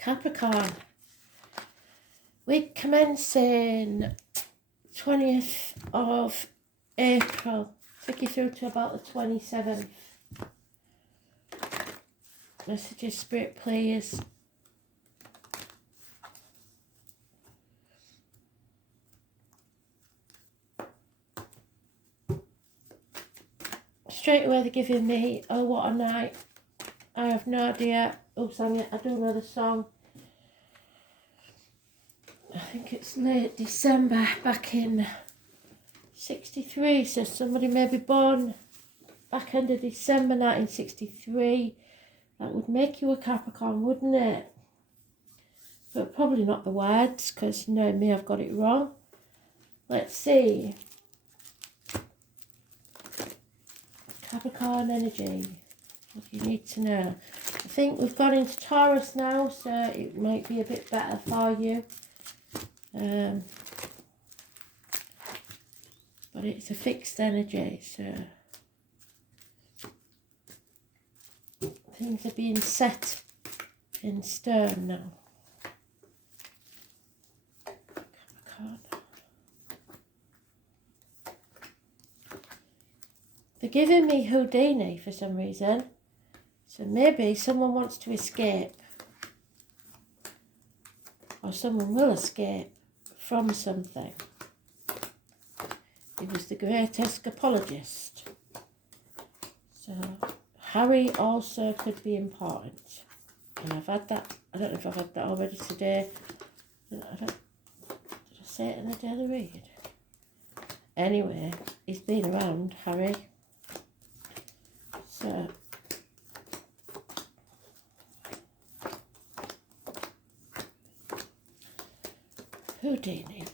Capricorn. Week commencing 20th of April. Take you through to about the 27th. Messages, Spirit, please. Straight away they're giving me, oh what a night. I have no idea who sang it. I don't know the song. I think it's late December back in 63. So somebody may be born back end of December 1963. That would make you a Capricorn, wouldn't it? But probably not the words, because knowing me, I've got it wrong. Let's see. Capricorn energy. What do you need to know? I think we've gone into Taurus now, so it might be a bit better for you. But it's a fixed energy, so things are being set in stone now. Capricorn. They're giving me Houdini for some reason. So maybe someone wants to escape. Or someone will escape from something. He was the great escapologist. So Harry also could be important. And I've had that. I don't know if I've had that already today. Did I say it in the daily read? Anyway, he's been around, Harry. So Houdini.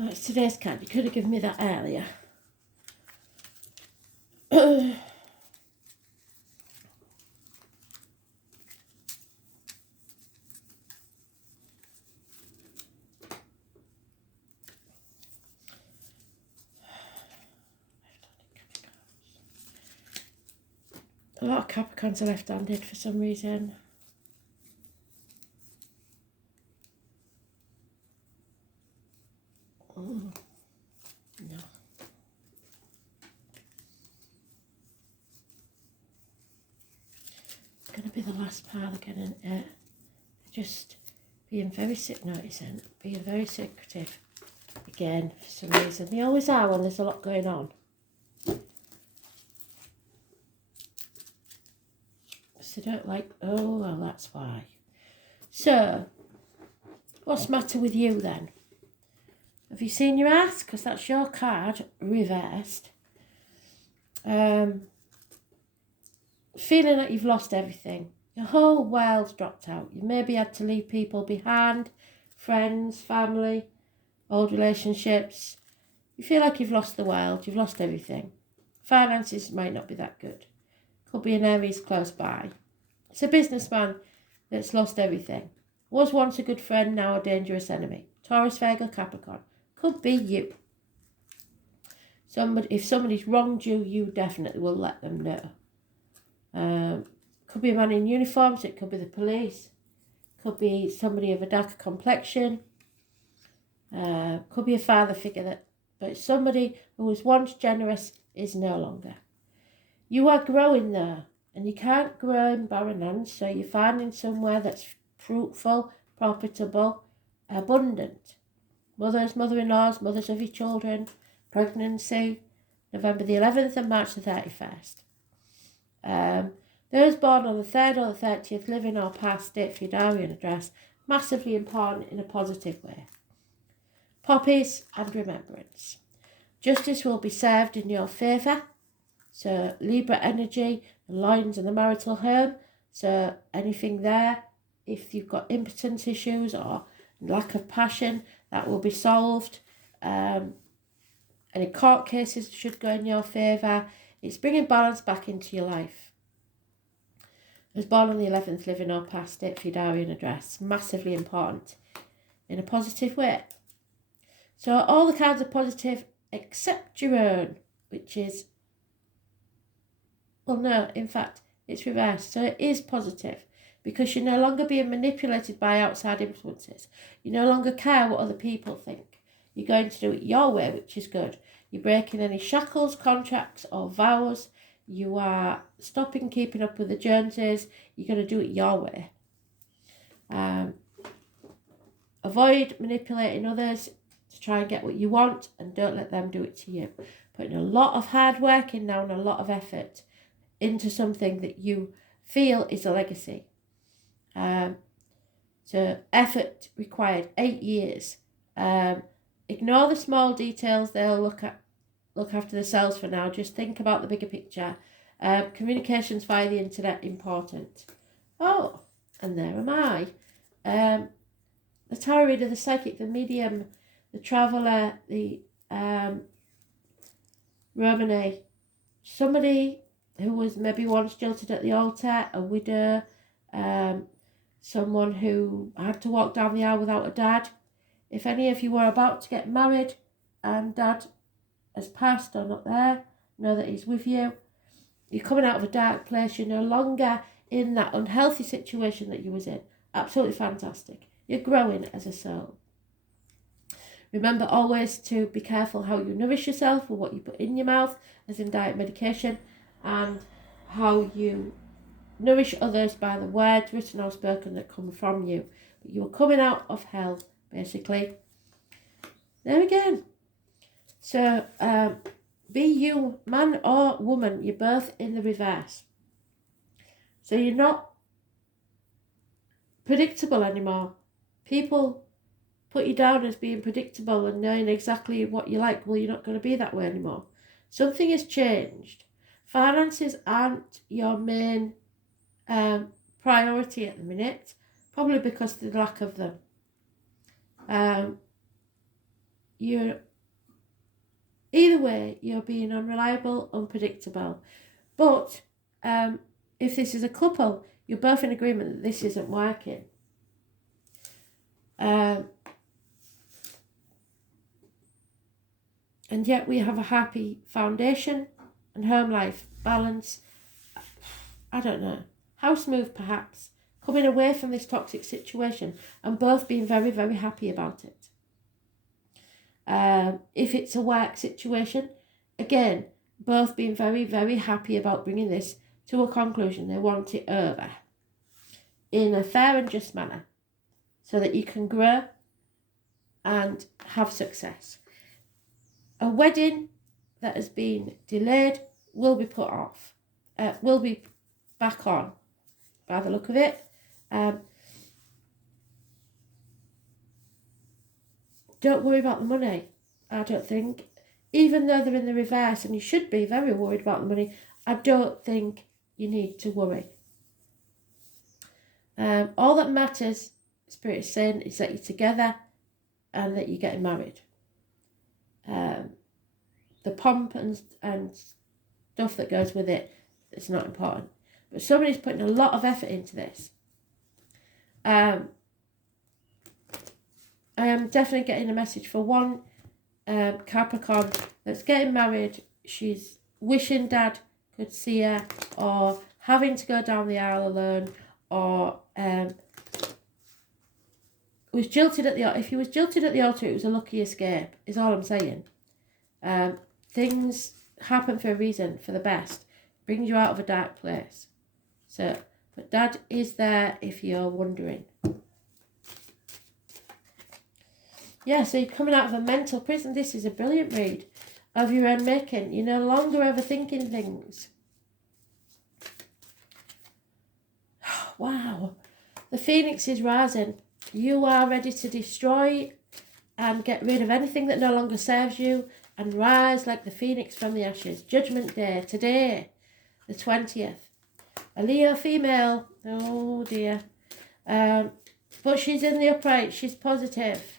Oh, it's today's card. You could have given me that earlier. A lot of Capricorns are left-handed for some reason. Oh, no. It's going to be the last pile again, isn't it? Just being very noticing, being very secretive again for some reason. They always are when there's a lot going on. So don't like, oh, well, that's why. So, what's the matter with you then? Have you seen your ass? Because that's your card reversed. Feeling that you've lost everything. Your whole world's dropped out. You maybe had to leave people behind, friends, family, old relationships. You feel like you've lost the world, you've lost everything. Finances might not be that good. Could be an Aries close by. It's a businessman that's lost everything. Was once a good friend, now a dangerous enemy. Taurus, Virgo, Capricorn. Could be you. If somebody's wronged you, you definitely will let them know. Could be a man in uniform, so it could be the police. Could be somebody of a darker complexion. Could be a father figure, but somebody who was once generous is no longer. You are growing there, and you can't grow in barren lands, so you're finding somewhere that's fruitful, profitable, abundant. Mother-in-laws, mothers of your children, pregnancy, November the 11th and March the 31st. Those born on the 3rd or the 30th, living or past date for your diary and address, massively important in a positive way. Poppies and remembrance. Justice will be served in your favour. So Libra energy, the lines in the marital home. So anything there, if you've got impotence issues or lack of passion, that will be solved. Any court cases should go in your favour. It's bringing balance back into your life. I was born on the 11th, living or past it for your diary and address. Massively important in a positive way. So all the cards are positive except your own, which is, well, no, in fact, it's reversed. So it is positive because you're no longer being manipulated by outside influences. You no longer care what other people think. You're going to do it your way, which is good. You're breaking any shackles, contracts or vows. You are stopping keeping up with the Joneses. You're going to do it your way. Avoid manipulating others to try and get what you want, and don't let them do it to you. Putting a lot of hard work in now and a lot of effort into something that you feel is a legacy. So effort required 8 years. Ignore the small details. They'll look after themselves for now. Just think about the bigger picture. Communications via the internet important. Oh, and there am I. The tarot reader, the psychic, the medium, the traveller, the Romany. Somebody who was maybe once jilted at the altar, a widow, someone who had to walk down the aisle without a dad. If any of you were about to get married and dad has passed or not there, know that he's with you. You're coming out of a dark place. You're no longer in that unhealthy situation that you was in. Absolutely fantastic. You're growing as a soul. Remember always to be careful how you nourish yourself or what you put in your mouth, as in diet medication, and how you nourish others by the words, written or spoken, that come from you. But you are coming out of hell, basically. There again. So, be you, man or woman, you're both in the reverse. So you're not predictable anymore. People put you down as being predictable and knowing exactly what you like. Well, you're not going to be that way anymore. Something has changed. Finances aren't your main priority at the minute, probably because of the lack of them. Either way, you're being unreliable, unpredictable. But if this is a couple, you're both in agreement that this isn't working. And yet we have a happy foundation and home life balance. I don't know. House move perhaps. Coming away from this toxic situation and both being very, very happy about it. If it's a work situation, again, both being very, very happy about bringing this to a conclusion. They want it over in a fair and just manner so that you can grow and have success. A wedding that has been delayed will be put off, will be back on by the look of it. Don't worry about the money, I don't think. Even though they're in the reverse and you should be very worried about the money, I don't think you need to worry. All that matters, Spirit is saying, is that you're together and that you're getting married. The pomp and stuff that goes with it, it's not important. But somebody's putting a lot of effort into this. I am definitely getting a message for one Capricorn that's getting married. She's wishing dad could see her, or having to go down the aisle alone, or was jilted at the altar. If he was jilted at the altar, it was a lucky escape, is all I'm saying. Things happen for a reason, for the best. Brings you out of a dark place. So, but dad is there if you're wondering. Yeah, so you're coming out of a mental prison. This is a brilliant read of your own making. You're no longer overthinking things. Wow. The phoenix is rising. You are ready to destroy and get rid of anything that no longer serves you and rise like the phoenix from the ashes. Judgment Day, today, the 20th. A Leo female. Oh dear. But she's in the upright. She's positive.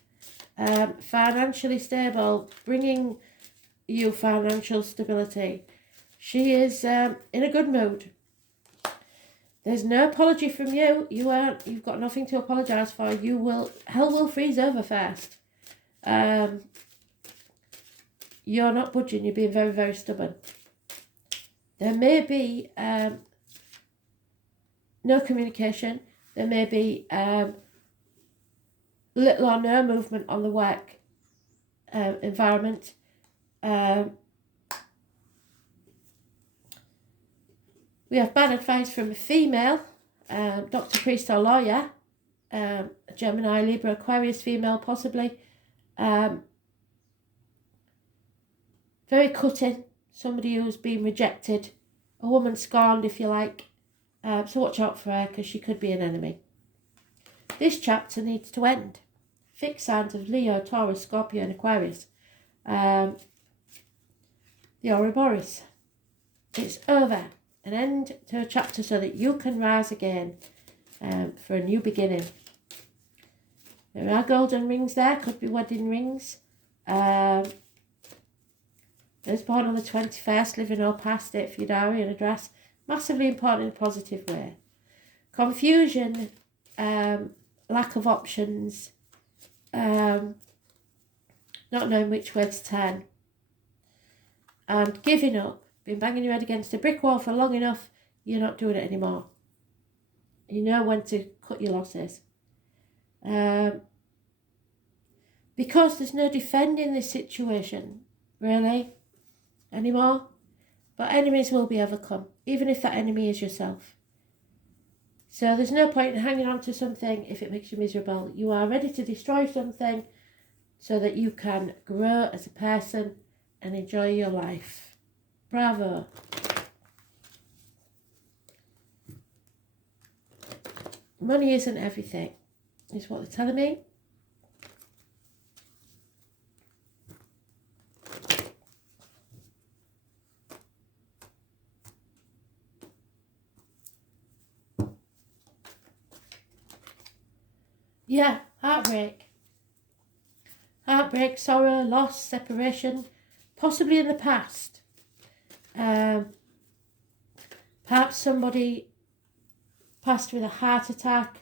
Financially stable, bringing you financial stability. She is in a good mood. There's no apology from you. You've got nothing to apologise for. Hell will freeze over first. You're not budging. You're being very, very stubborn. There may be no communication. There may be little or no movement on the work environment. We have bad advice from a female, doctor, priest or lawyer, a Gemini, Libra, Aquarius female possibly. Very cutting, somebody who's been rejected, a woman scorned if you like. So watch out for her because she could be an enemy. This chapter needs to end. Fixed signs of Leo, Taurus, Scorpio and Aquarius. The Ouroboros. It's over. An end to a chapter so that you can rise again for a new beginning. There are golden rings there, could be wedding rings. Those born on the 21st, living or past it for your diary and address. Massively important in a positive way. Confusion, lack of options, not knowing which way to turn. And giving up. Been banging your head against a brick wall for long enough, you're not doing it anymore. You know when to cut your losses. Because there's no defending this situation, really, anymore. But enemies will be overcome, even if that enemy is yourself. So there's no point in hanging on to something if it makes you miserable. You are ready to destroy something so that you can grow as a person and enjoy your life. Bravo. Money isn't everything, is what they're telling me. Yeah, heartbreak. Heartbreak, sorrow, loss, separation, possibly in the past. Perhaps somebody passed with a heart attack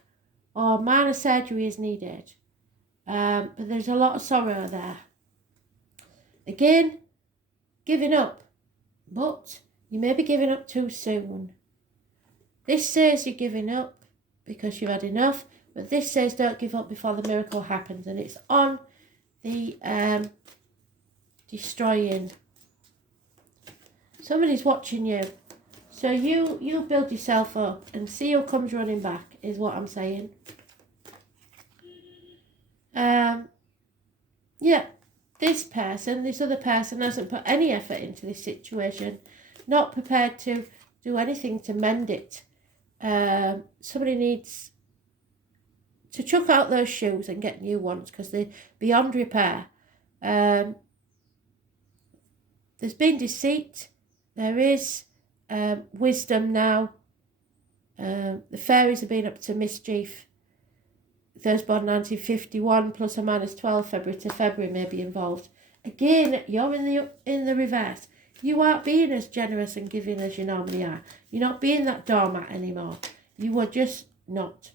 or minor surgery is needed. But there's a lot of sorrow there. Again, giving up. But you may be giving up too soon. This says you're giving up because you've had enough. But this says don't give up before the miracle happens. And it's on the destroying. Somebody's watching you. So you build yourself up and see who comes running back, is what I'm saying. Yeah, this other person hasn't put any effort into this situation, not prepared to do anything to mend it. Somebody needs to chuck out those shoes and get new ones because they're beyond repair. There's been deceit. There is wisdom now. The fairies have been up to mischief. Those born 1951 plus or minus 12 February to February may be involved. Again, you're in the reverse. You aren't being as generous and giving as you normally are. You're not being that doormat anymore. You are just not.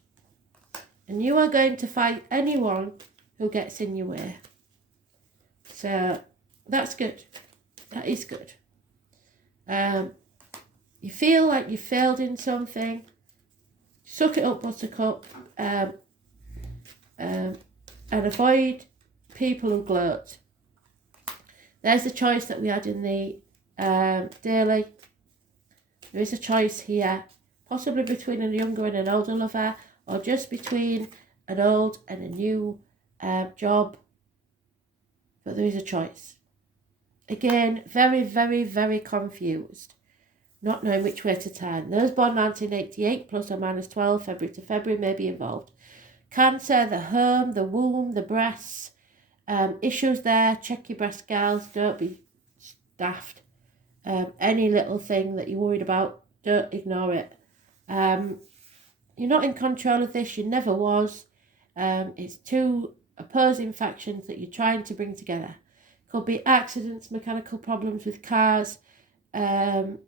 And you are going to fight anyone who gets in your way. So that's good. That is good. You feel like you failed in something. Suck it up, buttercup. And avoid people who gloat. There's the choice that we had in the daily. There is a choice here, possibly between a younger and an older lover, or just between an old and a new job. But there is a choice. Again, very, very, very confused, not knowing which way to turn. Those born 1988 plus or minus 12 February to February may be involved. Cancer, the home, the womb, the breasts, issues there. Check your breast, girls. Don't be daft. Any little thing that you're worried about, don't ignore it. You're not in control of this. You never was. It's two opposing factions that you're trying to bring together. Could be accidents, mechanical problems with cars, fire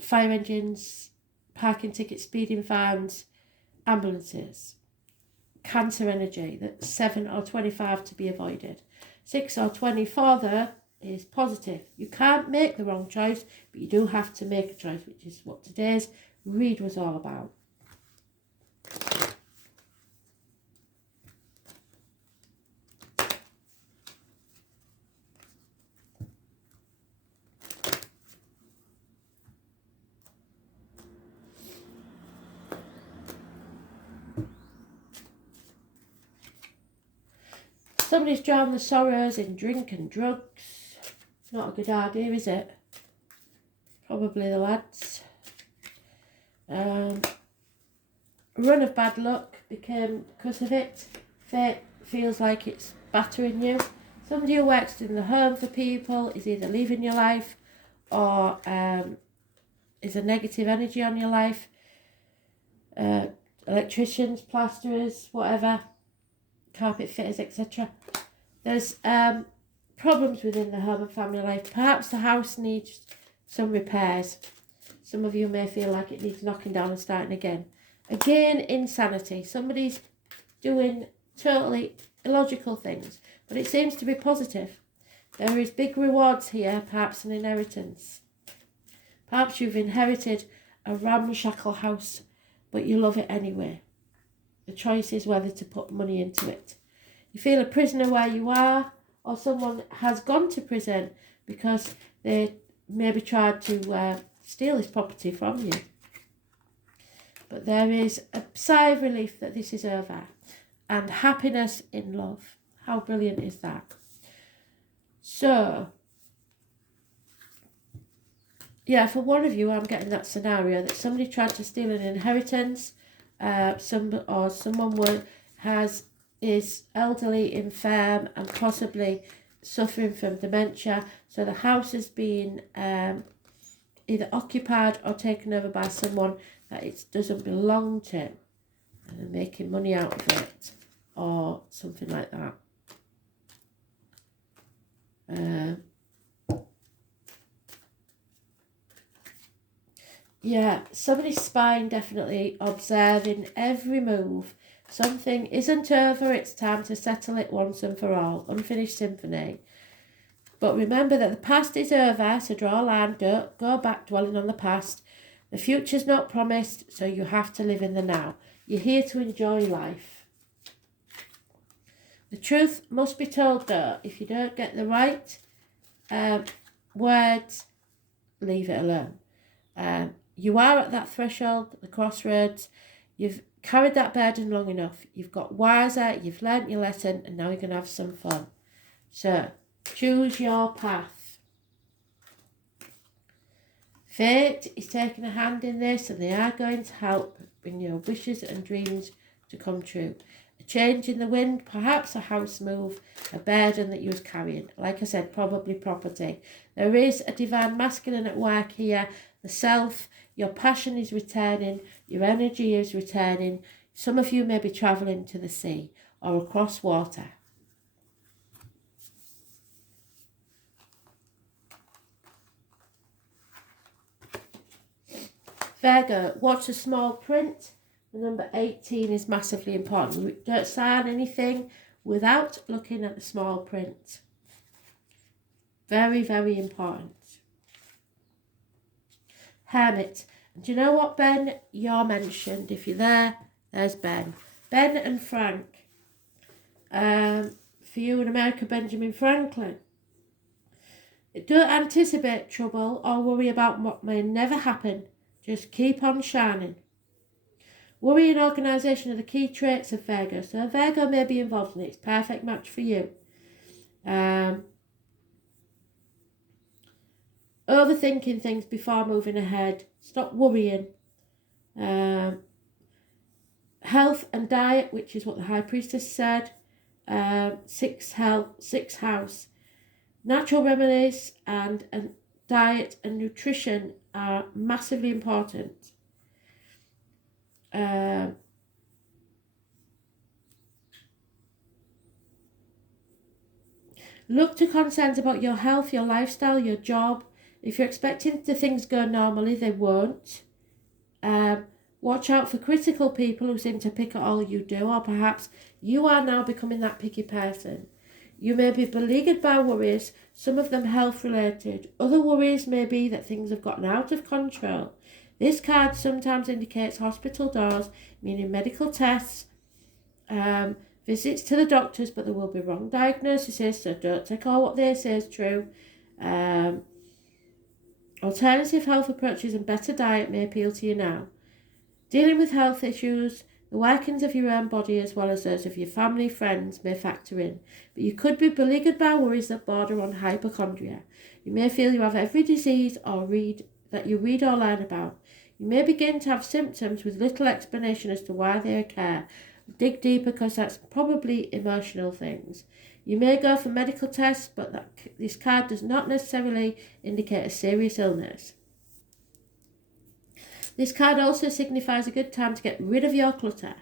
engines, parking tickets, speeding fines, ambulances. Cancer energy, that's 7 or 25 to be avoided. 6 or 20 further is positive. You can't make the wrong choice, but you do have to make a choice, which is what today's read was all about. Somebody's drowned their sorrows in drink and drugs. Not a good idea, is it? Probably the lads. A run of bad luck became because of it. Fate feels like it's battering you. Somebody who works in the home for people is either leaving your life or is a negative energy on your life. Electricians, plasterers, whatever, carpet fitters, etc. There's problems within the home and family life. Perhaps the house needs some repairs. Some of you may feel like it needs knocking down and starting again. Again, insanity. Somebody's doing totally illogical things, but it seems to be positive. There is big rewards here, perhaps an inheritance. Perhaps you've inherited a ramshackle house, but you love it anyway. The choice is whether to put money into it. You feel a prisoner where you are, or someone has gone to prison because they maybe tried to steal this property from you. But there is a sigh of relief that this is over. And happiness in love. How brilliant is that? So, yeah, for one of you, I'm getting that scenario that somebody tried to steal an inheritance. Someone is elderly, infirm, and possibly suffering from dementia. So the house has been either occupied or taken over by someone that it doesn't belong to, and they're making money out of it, or something like that. Yeah, somebody's spying, definitely observing every move. Something isn't over, it's time to settle it once and for all. Unfinished symphony. But remember that the past is over, so draw a line, don't go back dwelling on the past. The future's not promised, so you have to live in the now. You're here to enjoy life. The truth must be told though. If you don't get the right words, leave it alone. You are at that threshold, the crossroads. You've carried that burden long enough. You've got wiser, you've learnt your lesson, and now you're going to have some fun. So, choose your path. Fate is taking a hand in this, and they are going to help bring your wishes and dreams to come true. A change in the wind, perhaps a house move, a burden that you was carrying. Like I said, probably property. There is a divine masculine at work here. The self, your passion is returning, your energy is returning. Some of you may be travelling to the sea or across water. Virgo, watch the small print. The number 18 is massively important. Don't sign anything without looking at the small print. Very, very important. Hermit. Do you know what, Ben? You're mentioned. If you're there, there's Ben. Ben and Frank. For you in America, Benjamin Franklin. Don't anticipate trouble or worry about what may never happen. Just keep on shining. Worry and organisation are the key traits of Virgo. So Virgo may be involved in it. It's a perfect match for you. Overthinking things before moving ahead. Stop worrying. Health and diet, which is what the High Priestess said. Sixth house. Natural remedies and diet and nutrition are massively important. Look to concerns about your health, your lifestyle, your job. If you're expecting the things go normally, they won't. Watch out for critical people who seem to pick at all you do, or perhaps you are now becoming that picky person. You may be beleaguered by worries, some of them health-related. Other worries may be that things have gotten out of control. This card sometimes indicates hospital doors, meaning medical tests, visits to the doctors, but there will be wrong diagnoses, so don't take all what they say is true. Alternative health approaches and better diet may appeal to you now. Dealing with health issues, the workings of your own body as well as those of your family, friends may factor in, but you could be beleaguered by worries that border on hypochondria. You may feel you have every disease that you read or learn about. You may begin to have symptoms with little explanation as to why they occur. Dig deeper because that's probably emotional things. You may go for medical tests, but this card does not necessarily indicate a serious illness. This card also signifies a good time to get rid of your clutter.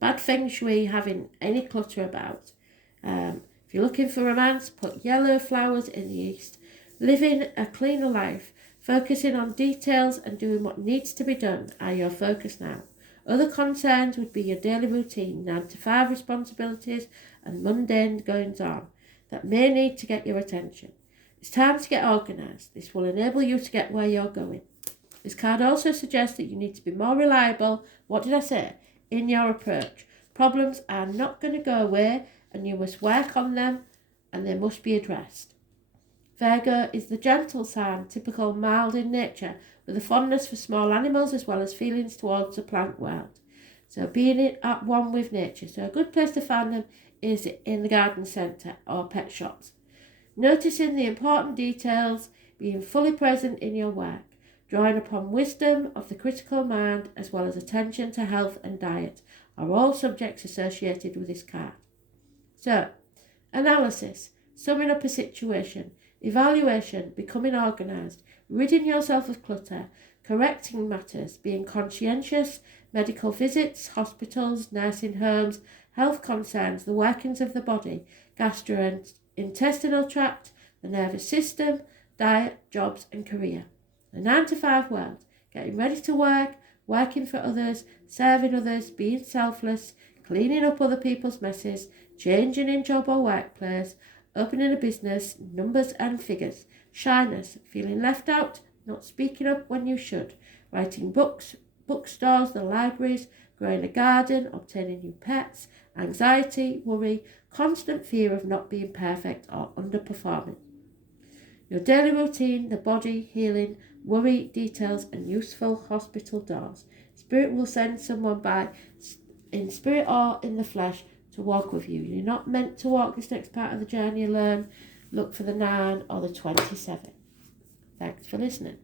Bad feng shui having any clutter about. If you're looking for romance, put yellow flowers in the east. Living a cleaner life, focusing on details and doing what needs to be done are your focus now. Other concerns would be your daily routine, 9 to 5 responsibilities and mundane goings on that may need to get your attention. It's time to get organised. This will enable you to get where you're going. This card also suggests that you need to be more reliable, in your approach. Problems are not going to go away and you must work on them and they must be addressed. Virgo is the gentle sign, typical mild in nature, with a fondness for small animals as well as feelings towards the plant world. So being at one with nature. So a good place to find them is in the garden centre or pet shops. Noticing the important details, being fully present in your work. Drawing upon wisdom of the critical mind as well as attention to health and diet are all subjects associated with this card. So, analysis, summing up a situation, evaluation, becoming organised, ridding yourself of clutter, correcting matters, being conscientious, medical visits, hospitals, nursing homes, health concerns, the workings of the body, gastrointestinal tract, the nervous system, diet, jobs and career. A 9 to 5 world, getting ready to work, working for others, serving others, being selfless, cleaning up other people's messes, changing in job or workplace, opening a business, numbers and figures, shyness, feeling left out, not speaking up when you should, writing books, bookstores, the libraries, growing a garden, obtaining new pets, anxiety, worry, constant fear of not being perfect or underperforming. Your daily routine, the body, healing, worry, details and useful hospital doors. Spirit will send someone by in spirit or in the flesh to walk with you. You're not meant to walk this next part of the journey alone. Look for the 9 or the 27. Thanks for listening.